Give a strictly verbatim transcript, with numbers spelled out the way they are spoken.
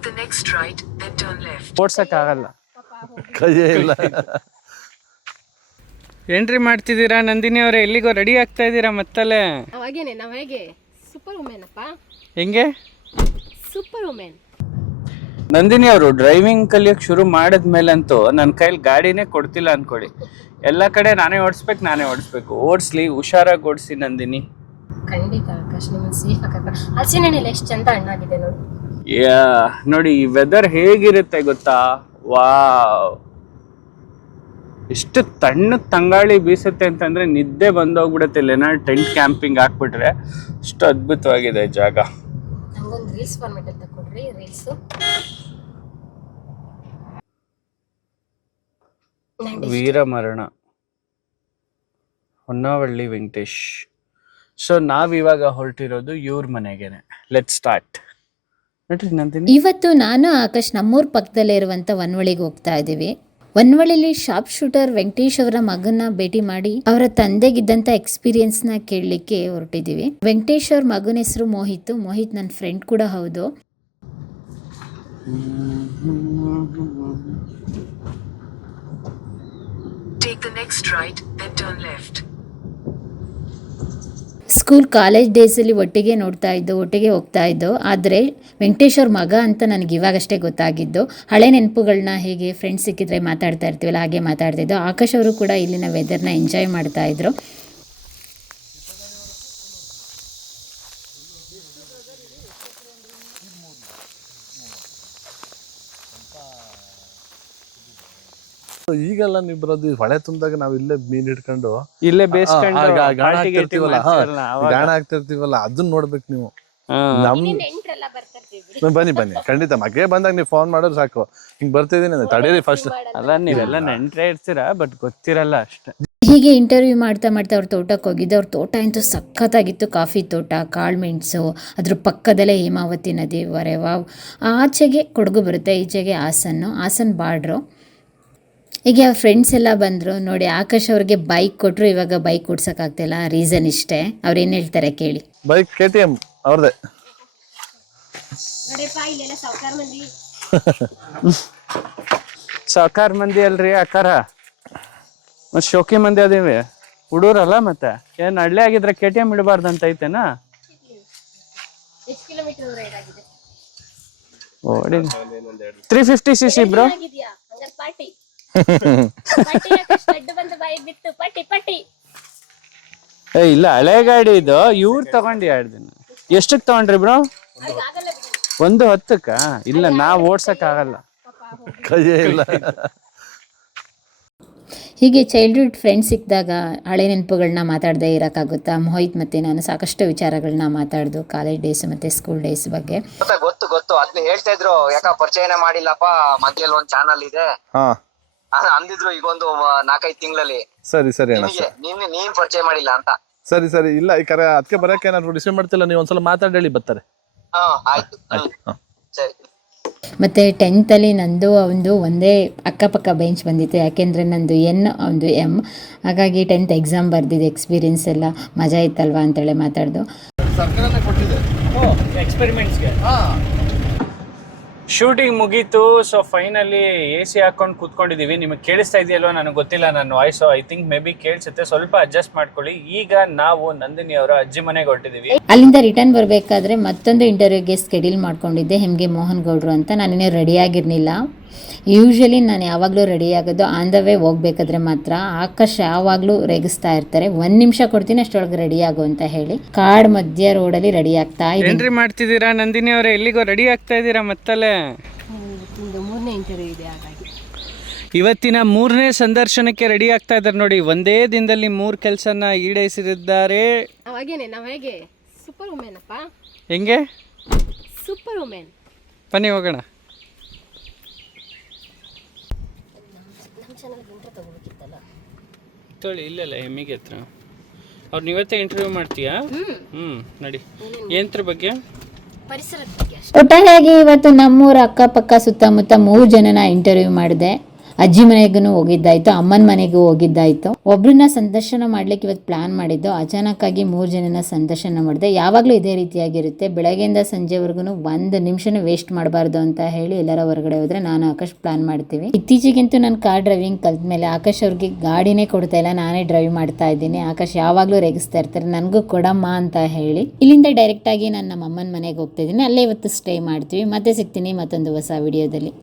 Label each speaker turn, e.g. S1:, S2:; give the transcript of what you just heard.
S1: the next right, then turn left.
S2: ಓಡ್ಸಕ್ಕಾಗಲ್ಲ.
S3: ಕೈಯೇ ಇಲ್ಲ.
S2: Entry ಮಾಡ್ತಿದ್ದೀರಾ ನಂದಿನಿ ಅವರೇ? ಎಲ್ಲಿಗೋ ರೆಡಿ ಆಗ್ತಾ ಇದ್ದೀರಾ ಮತ್ತಲ್ಲೇ?
S4: ಅವಾಗೇನೆ ನಾವು ಹೇಗೆ ಸೂಪರ್ ವುಮೆನ್ ಅಪ್ಪ.
S2: ಹೆಂಗೆ
S4: ಸೂಪರ್ ವುಮೆನ್?
S2: ನಂದಿನಿ ಅವರು ಡ್ರೈವಿಂಗ್ ಕಲಿಯೋಕೆ ಶುರು ಮಾಡಿದ್ಮೇಲಂತೂ ನನ್ನ ಕೈಲಿ ಗಾಡಿನೇ ಕೊಡ್ತಿಲ್ಲ ಅನ್ಕೊಳ್ಳಿ. ಎಲ್ಲ ಕಡೆ ನಾನೇ ಓಡಿಸ್ಬೇಕು ನಾನೇ ಓಡಿಸ್ಬೇಕು. ಓಡಿಸ್ಲಿ, ಹುಷಾರಾಗಿ ಓಡಿಸಿ ನಂದಿನಿ.
S4: ಖಂಡಿತ ಆಕಾಶ್, ನಿಮ್ಮನ್ನು ಸೇಫ್ ಆಗಿ ಹಸಿನೆಣ್ಣೆಲ್ಲ ಎಷ್ಟು ಚಂದ ಹಣ್ಣಾಗಿದೆ ನೋಡಿ.
S2: ಯಾ ನೋಡಿ ಈ ವೆದರ್ ಹೇಗಿರುತ್ತೆ ಗೊತ್ತಾ? ವಾವ್, ಎಷ್ಟು ತಣ್ಣ ತಂಗಾಳಿ ಬೀಸುತ್ತೆ ಅಂತಂದ್ರೆ ನಿದ್ದೆ ಬಂದೋಗ್ಬಿಡುತ್ತೆ. ಇಲ್ಲೇನ ಟೆಂಟ್ ಕ್ಯಾಂಪಿಂಗ್ ಹಾಕ್ಬಿಟ್ರೆ ಅಷ್ಟು ಅದ್ಭುತವಾಗಿದೆ ಜಾಗ.
S4: ನಂಗೊಂದು ರೀಲ್ಸ್ ಫಾರ್ಮೆಟ್ ಅಂತ ಕೊಡ್ರಿ. ರೀಲ್ಸ್
S2: ವೀರಮರಣ, ಹೊನ್ನವಳ್ಳಿ ವೆಂಕಟೇಶ್. ಸೊ ನಾವಿವಾಗ ಹೊರಟಿರೋದು ಇವ್ರ ಮನೆಗೇನೆ. Let start. ನೋಡ್ರಿ ನಂದಿನಿ,
S5: ಇವತ್ತು ನಾನು ಆಕಾಶ್ ನಮ್ಮೂರ ಪಕ್ಕದಲ್ಲೇ ಇರುವಂಥ ವನವಳ್ಳಿಗೆ ಹೋಗ್ತಾ ಇದ್ದೀವಿ. ವನವಳ್ಳಿಲಿ ಶಾರ್ಪ್ ಶೂಟರ್ ವೆಂಕಟೇಶ್ ಅವರ ಮಗನ ಭೇಟಿ ಮಾಡಿ ಅವರ ತಂದೆಗಿದ್ದಂಥ ಎಕ್ಸ್ಪೀರಿಯನ್ಸ್ನ ಕೇಳಲಿಕ್ಕೆ ಹೊರಟಿದ್ದೀವಿ. ವೆಂಕಟೇಶ್ ಅವ್ರ ಮಗನ ಹೆಸರು ಮೋಹಿತ್. ಮೋಹಿತ್ ನನ್ನ ಫ್ರೆಂಡ್ ಕೂಡ ಹೌದು.
S1: Take the next right, then turn left.
S5: School college ಡೇಸಲ್ಲಿ ಒಟ್ಟಿಗೆ ನೋಡ್ತಾ ಇದ್ದು, ಒಟ್ಟಿಗೆ ಹೋಗ್ತಾ ಇದ್ದು. ಆದರೆ ವೆಂಕಟೇಶ್ ಅವ್ರ ಮಗ ಅಂತ ನನಗೆ ಇವಾಗಷ್ಟೇ ಗೊತ್ತಾಗಿದ್ದು. ಹಳೆ ನೆನಪುಗಳನ್ನ ಹೇಗೆ ಫ್ರೆಂಡ್ಸ್ ಸಿಕ್ಕಿದ್ರೆ ಮಾತಾಡ್ತಾ ಇರ್ತೀವಲ್ಲ, ಹಾಗೆ ಮಾತಾಡ್ತಿದ್ದು. ಆಕಾಶ್ ಅವರು ಕೂಡ ಇಲ್ಲಿನ ವೆದರ್ನ ಎಂಜಾಯ್ ಮಾಡ್ತಾ ಇದ್ರು.
S3: ಈಗೆಲ್ಲ ನೀವು ಬರೋದು ಹೊಳೆ ತುಂಬಿದಾಗ ನಾವು ಇಲ್ಲೇ ಮೀನ್ ಹಿಡ್ಕೊಂಡು
S2: ಇಲ್ಲೇ ಬೇಸ್ಕೊಂಡು
S3: ಗಾಣ ಹಾಕ್ತಿರ್ತೀವಲ್ಲ ಗಾಣ ಹಾಕ್ತಿರ್ತೀವಲ್ಲ ಅದನ್ನ ನೋಡ್ಬೇಕು ನೀವು. ನಮ್ ಬನ್ನಿ ಬನ್ನಿ ಖಂಡಿತ. ಮಗೆ ಬಂದಾಗ ನೀವು ಫೋನ್ ಮಾಡೋರು ಸಾಕು. ಹಿಂಗ್ ಬರ್ತಿದೀನಿ ತಡೀರಿ ಫಸ್ಟ್.
S2: ಅಲ್ಲ ನೀವೆಲ್ಲ ನೆಂಟ್ರೆ ಇರ್ತೀರಾ, ಬಟ್ ಗೊತ್ತಿರಲ್ಲ ಅಷ್ಟೇ.
S5: ಹೀಗೆ ಇಂಟರ್ವ್ಯೂ ಮಾಡ್ತಾ ಮಾಡ್ತಾ ಅವ್ರ ತೋಟಕ್ಕೆ ಹೋಗಿದ್ದು. ಅವ್ರ ತೋಟ ಅಂತೂ ಸಖತ್ತಾಗಿತ್ತು. ಕಾಫಿ ತೋಟ, ಕಾಳುಮೆಣಸು, ಅದ್ರ ಪಕ್ಕದಲ್ಲೇ ಹೇಮಾವತಿ ನದಿ. ವರೆ ವಾವ್. ಆಚೆಗೆ ಕೊಡಗು ಬರುತ್ತೆ, ಈಚೆಗೆ ಹಾಸನ್ನು, ಹಾಸನ್ ಬಾರ್ಡ್ರು. ಹೀಗೆ ಅವ್ರ ಫ್ರೆಂಡ್ಸ್ ಎಲ್ಲ ಬಂದರು ನೋಡಿ. ಆಕಾಶ್ ಅವ್ರಿಗೆ ಬೈಕ್ ಕೊಟ್ಟರು. ಇವಾಗ ಬೈಕ್ ಓಡ್ಸೋಕ್ಕಾಗ್ತಿಲ್ಲ. ರೀಸನ್ ಇಷ್ಟೇ. ಅವ್ರು ಏನು ಹೇಳ್ತಾರೆ ಕೇಳಿ.
S3: ಬೈಕ್ ಕೆ ಟಿ ಎಂ ಅವ್ರದೇ.
S2: ಸಾಕಾರ ಮಂದಿ ಅಲ್ರಿ ಅಕ್ಕಾರ, ಮತ್ ಶೋಕಿ ಮಂದಿ ಅದೇವಿ ಹುಡುಗರಲ್ಲ. ಮತ್ತೆ ಏನ್ ಹಳ್ಳಿ ಆಗಿದ್ರೆ ಕೆ ಟಿ ಎಂ ಇಡಬಾರ್ದಂತ ಐತೆನಾ? ಓಡಿ three fifty C C bro. ಏ ಇಲ್ಲ, ಹಳೆ ಗಾಡಿ ಇದು. ಇವ್ರು ತಗೊಂಡು ಎರಡು ದಿನ. ಎಷ್ಟಕ್ ತಗೊಂಡ್ರಿ ಬ್ರೋ? ಒಂದು ಹತ್ತಕ್ಕ? ಇಲ್ಲ, ನಾವ್ ಓಡ್ಸಕ್ ಆಗಲ್ಲ,
S3: ಕೈಯೇ ಇಲ್ಲ.
S5: ಹೀಗೆ ಚೈಲ್ಡ್ಹುಡ್ ಫ್ರೆಂಡ್ಸ್ ಸಿಕ್ಕಿದಾಗ ಹಳೆ ನೆನಪುಗಳನ್ನ ಮಾತಾಡದೇ ಇರೋಕ್ಕಾಗುತ್ತಾ? ಮೋಹಿತ್ ಮತ್ತು ನಾನು ಸಾಕಷ್ಟು ವಿಚಾರಗಳನ್ನ ಮಾತಾಡ್ದು, ಕಾಲೇಜ್ ಡೇಸ್ ಮತ್ತು ಸ್ಕೂಲ್ ಡೇಸ್ ಬಗ್ಗೆ.
S6: ಗೊತ್ತು ಗೊತ್ತು ಅದನ್ನ ಹೇಳ್ತಾ ಇದ್ರು. ಯಾಕ ಪರಿಚಯನೇ ಮಾಡಿಲ್ಲಪ್ಪ, ಮಧ್ಯದಲ್ಲಿ ಒಂದ್ ಚಾನಲ್ ಇದೆ ಅಂದಿದ್ರು. ಈಗ ಒಂದು ನಾಲ್ಕೈದು ತಿಂಗಳಲ್ಲಿ.
S3: ಸರಿ ಸರಿ ಅಣ್ಣ,
S6: ನೀನ್ ನೀನ್ ಪರಿಚಯ ಮಾಡಿಲ್ಲ ಅಂತ.
S3: ಸರಿ ಸರಿ. ಇಲ್ಲ ಈ ಕರೆ ಅದಕ್ಕೆ ಬರಕ್ಕೆ ಏನಾದ್ರು ರಿಸೀವ್ ಮಾಡ್ತಿಲ್ಲ. ನೀವು ಒಂದ್ಸಲ ಮಾತಾಡಿ ಹೇಳಿ ಬರ್ತಾರೆ.
S6: ಹಾ ಆಯ್ತು ಸರಿ.
S5: ಮತ್ತು ಟೆಂತಲ್ಲಿ ನಂದು ಒಂದು ಒಂದೇ ಅಕ್ಕಪಕ್ಕ ಬೆಂಚ್ ಬಂದಿತ್ತು. ಯಾಕೆಂದರೆ ನಂದು ಎನ್ ಒಂದು ಎಮ್. ಹಾಗಾಗಿ ಟೆಂತ್ ಎಕ್ಸಾಮ್ ಬರ್ದಿದ್ದು ಎಕ್ಸ್ಪೀರಿಯನ್ಸ್ ಎಲ್ಲ ಮಜಾ ಇತ್ತಲ್ವಾ ಅಂತೇಳಿ ಮಾತಾಡ್ದು.
S2: ಎಕ್ಸ್ಪೆರಿಮೆಂಟ್ಸ್ಗೆ ಶೂಟಿಂಗ್ ಮುಗೀತು. ಸೊ ಫೈನಲಿ ಎ ಸಿ ಹಾಕೊಂಡು ಕೂತ್ಕೊಂಡಿದ್ದೀವಿ. ನಿಮಗೆ ಕೇಳಿಸ್ತಾ ಇದೆಯಲ್ವ ನನಗೆ ಗೊತ್ತಿಲ್ಲ ನನ್ನ ವಾಯ್ಸು. ಐ ಥಿಂಕ್ ಮೇ ಬಿ ಕೇಳಿಸುತ್ತೆ, ಸ್ವಲ್ಪ ಅಡ್ಜಸ್ಟ್ ಮಾಡ್ಕೊಳ್ಳಿ. ಈಗ ನಾವು ನಂದಿನಿ ಅವರ ಅಜ್ಜಿ ಮನೆಗೆ ಹೊರಟಿದ್ದೀವಿ.
S5: ಅಲ್ಲಿಂದ ರಿಟರ್ನ್ ಬರಬೇಕಾದ್ರೆ ಮತ್ತೊಂದು ಇಂಟರ್ವ್ಯೂಗೆ ಸ್ಕೆಡ್ಯೂಲ್ ಮಾಡ್ಕೊಂಡಿದ್ದೆ, ಹೆಮ್ಗೆ ಮೋಹನ್ ಗೌಡ್ರು ಅಂತ. ನಾನೇನೇ ರೆಡಿಯಾಗಿರಲಿಲ್ಲ. ಯೂಶ್ವಲಿ ನಾನು ಯಾವಾಗಲೂ ರೆಡಿ ಆಗೋದು ಆನ್ ದ ವೇ ಹೋಗ್ಬೇಕಾದ್ರೆ ಮಾತ್ರ. ಆಕಾಶ್ ಯಾವಾಗಲೂ ರೇಗಿಸ್ತಾ ಇರ್ತಾರೆ, ಒಂದು ನಿಮಿಷ ಕೊಡ್ತೀನಿ ಅಷ್ಟೊಳಗೆ ರೆಡಿ ಆಗು ಅಂತ ಹೇಳಿ. ಕಾಡ್ ಮಧ್ಯ ರೋಡಲ್ಲಿ ರೆಡಿ ಆಗ್ತಾ ಇದ್ದೀನಿ.
S2: ಎಂಟ್ರಿ ಮಾಡ್ತಿದ್ದೀರಾ ನಂದಿನಿ ಅವರೇ? ಎಲ್ಲಿಗೋ ರೆಡಿ ಆಗ್ತಾ ಇದ್ದೀರಾ ಮತ್ತಲ್ಲೇ?
S4: ಮೂರನೇ ಇಂಟರ್ವ್ಯೂ ಇದೆ, ಹಾಗಾಗಿ
S2: ಇವತ್ತಿನ ಮೂರನೇ ಸಂದರ್ಶನಕ್ಕೆ ರೆಡಿ ಆಗ್ತಾ ಇದ್ದಾರೆ ನೋಡಿ. ಒಂದೇ ದಿನದಲ್ಲಿ ಮೂರು ಕೆಲಸನ ಈಡೇರಿಸಿದ್ದಾರೆ.
S4: ಅವಾಗೇನೆ ನಾವು ಹೇಗೆ ಸೂಪರ್ ವುಮೆನ್ ಅಪ್ಪ.
S2: ಹೆಂಗೆ
S4: ಸೂಪರ್ ವುಮೆನ್?
S2: ಬನ್ನಿ ಹೋಗೋಣ. ತೊಳಿ ಇಲ್ಲಲ್ಲ ಎಮ್ಮಿಗೆ ಹತ್ರ. ಅವ್ರು ನೀವತ್ತೇ ಇಂಟರ್ವ್ಯೂ ಮಾಡ್ತೀಯಾ? ಹ್ಮ್ ನಡಿ. ಏನ್ರ ಬಗ್ಗೆ?
S4: ಪರಿಸರದ ಬಗ್ಗೆ.
S5: ಒಟ್ಟಾರೆಯಾಗಿ ಇವತ್ತು ನಮ್ಮೂರ ಅಕ್ಕಪಕ್ಕ ಸುತ್ತಮುತ್ತ ಮೂರು ಜನನ ಇಂಟರ್ವ್ಯೂ ಮಾಡಿದೆ. ಅಜ್ಜಿ ಮನೆಗೂ ಹೋಗಿದ್ದಾಯ್ತು, ಅಮ್ಮನ ಮನೆಗೂ ಹೋಗಿದ್ದಾಯ್ತು. ಒಬ್ರನ್ನ ಸಂದರ್ಶನ ಮಾಡ್ಲಿಕ್ಕೆ ಇವತ್ತು ಪ್ಲಾನ್ ಮಾಡಿದ್ದು, ಅಚಾನಕ್ ಆಗಿ ಮೂರ್ ಜನನ ಸಂದರ್ಶನ ಮಾಡಿದೆ. ಯಾವಾಗ್ಲೂ ಇದೇ ರೀತಿಯಾಗಿರುತ್ತೆ, ಬೆಳಗ್ಗೆಯಿಂದ ಸಂಜೆವರೆಗೂ ಒಂದ್ ನಿಮಿಷನೂ ವೇಸ್ಟ್ ಮಾಡಬಾರ್ದು ಅಂತ ಹೇಳಿ ಎಲ್ಲರ ಹೊರಗಡೆ ಹೋದ್ರೆ ನಾನು ಆಕಾಶ್ ಪ್ಲಾನ್ ಮಾಡ್ತೀವಿ. ಇತ್ತೀಚೆಗಂತೂ ನಾನು ಕಾರ್ ಡ್ರೈವಿಂಗ್ ಕಲ್ತ್ಮೇಲೆ ಆಕಾಶ್ ಅವ್ರಿಗೆ ಗಾಡಿನೇ ಕೊಡ್ತಾ ಇಲ್ಲ, ನಾನೇ ಡ್ರೈವ್ ಮಾಡ್ತಾ ಇದ್ದೀನಿ. ಆಕಾಶ್ ಯಾವಾಗ್ಲೂ ರೇಗಿಸ್ತಾ ಇರ್ತಾರೆ ನನಗೂ ಕೊಡಮ್ಮ ಅಂತ ಹೇಳಿ. ಇಲ್ಲಿಂದ ಡೈರೆಕ್ಟ್ ಆಗಿ ನಾನು ನಮ್ಮ ಅಮ್ಮನ ಮನೆಗೆ ಹೋಗ್ತಾ ಇದ್ದೀನಿ, ಅಲ್ಲೇ ಇವತ್ತು ಸ್ಟೇ ಮಾಡ್ತೀವಿ. ಮತ್ತೆ ಸಿಗ್ತೀನಿ ಮತ್ತೊಂದು ಹೊಸ ವಿಡಿಯೋದಲ್ಲಿ.